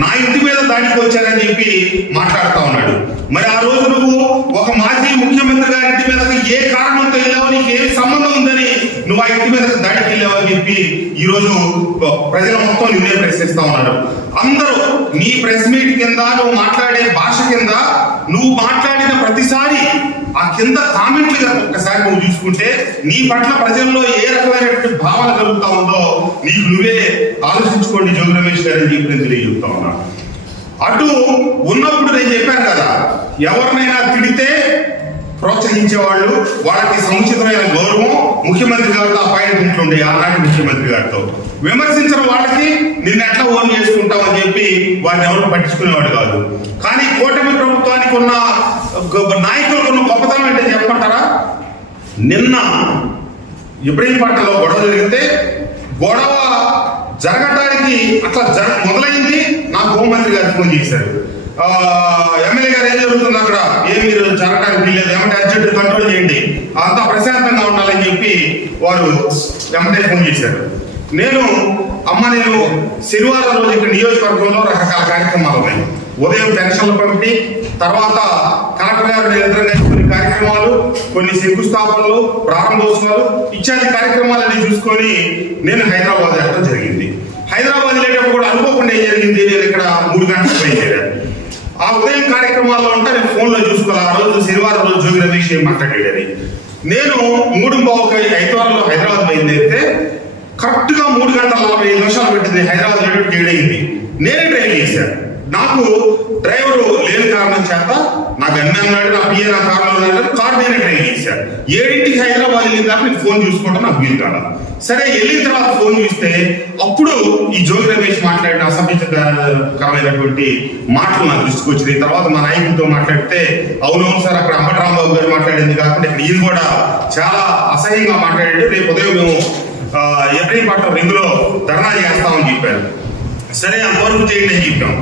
నా ఇంటి మీద దాడికి వచ్చారని చెప్పి మాట్లాడుతా ఉన్నాడు. మరి ఆ రోజు నువ్వు ఒక మాజీ ముఖ్యమంత్రి గారి ఇంటి మీద ఏ కారణంతో వెళ్ళావు, నీకు ఏ సంబంధం ఉందని నువ్వు ఆ ఇంటి మీద దాడికి వెళ్ళావని చెప్పి ఈ రోజు ప్రజల మొత్తం నిన్నే ప్రశ్నిస్తా ఉన్నారు. అందరూ నీ ప్రెస్ మీట్ కింద నువ్వు మాట్లాడే భాష కింద నువ్వు మాట్లాడిన ప్రతిసారి ఆ కింద కామెంట్లుగా ఒక్కసారి నువ్వు చూసుకుంటే నీ పట్ల ప్రజల్లో ఏ రకమైనటువంటి భావన కలుగుతా ఉందో నీకు నువ్వే ఆలోచించుకోండి జోగి రమేష్ గారు అని చెప్పి నేను తెలియజెప్తా ఉన్నా. అటు ఉన్నప్పుడు నేను చెప్పాను కదా, ఎవరినైనా తిడితే ప్రోత్సహించేవాళ్ళు, వాళ్ళకి సముచితమైన గౌరవం ముఖ్యమంత్రి గారితో అపాయింట్మెంట్లు ఉండే ఆనాటి ముఖ్యమంత్రి గారితో. విమర్శించిన వాళ్ళకి నిన్ను ఎట్లా ఓన్ చేసుకుంటామని చెప్పి వారిని ఎవరు పట్టించుకునేవాడు కాదు. కానీ కూటమి ప్రభుత్వానికి ఉన్న నాయకులకు ఉన్న గొప్పతనం అంటే చెప్పమంటారా? నిన్న ఇబ్రహీంపట్నంలో గొడవ జరిగితే గొడవ జరగడానికి అట్లా మొదలైంది. నాకు హోంమంత్రి గారికి ఫోన్ చేశారు, ఎమ్మెల్యే గారు ఏం జరుగుతుంది అక్కడ, ఏం మీరు జరగడానికి వీల్లేదు, ఏమంటే అర్జెంట్ కంట్రోల్ చేయండి, అంతా ప్రశాంతంగా ఉండాలని చెప్పి వారు ఎమ్మెల్యే ఫోన్ చేశారు. నేను శనివారం రోజు ఇక్కడ నియోజకవర్గంలో రకరకాల కార్యక్రమాలు ఉన్నాయి. ఉదయం పెన్షన్ల పంపిణీ, తర్వాత కలెక్టర్ గారు నిరంతరంగా కొన్ని కార్యక్రమాలు, కొన్ని శంకుస్థాపనలు, ప్రారంభోత్సవాలు ఇత్యాది కార్యక్రమాలని చూసుకొని నేను హైదరాబాద్ వెళ్ళడం జరిగింది. హైదరాబాద్ వెళ్ళేటప్పుడు కూడా అనుకోకుండా ఏం జరిగింది, నేను ఇక్కడ 3 గంటలకు బయలుదేరాను. ఆ ఉదయం కార్యక్రమాల్లో ఉంటే నేను ఫోన్లో చూసుకోవాలి. ఆ రోజు శనివారం రోజు జోగి రమేష్ ఏం మాట్లాడాడని. నేను 3:15 ఐదువారంలో హైదరాబాద్ బయలుదేరితే కరెక్ట్ గా 3 గంటల 45 నిమిషాలు పెట్టింది. హైదరాబాద్ వెళ్ళేటప్పుడు 7 అయింది. నేనే డ్రైవ్ చేశాను. నాకు డ్రైవరు లేని కారణం చేత నాకు అన్నీ అన్నాడు, నా పిఏ నా కారులో ఉన్నాడు, కారు నేనే డ్రైవ్ చేశాను. 7ంటికి హైదరాబాద్ వెళ్ళిన దాకా నేను ఫోన్ చూసుకోవడం నాకు వీలు కాదు. సరే వెళ్ళిన తర్వాత ఫోన్ చూస్తే అప్పుడు ఈ జోగి రమేష్ మాట్లాడిన అసభ్యకరమైనటువంటి మాటలు నాకు దృష్టికి వచ్చినాయి. తర్వాత మా నాయకులతో మాట్లాడితే అవునవును సార్, అక్కడ అంబటి రాంబాబు గారు మాట్లాడింది కాకుండా ఇక్కడ ఈయన కూడా చాలా అసహ్యంగా మాట్లాడాడు, రేపు ఉదయం మేము ఇబ్రహీంపట్నం రింగులో ధర్నా చేస్తామని చెప్పారు. సరే అంతవరకు చేయండి అని చెప్పాం.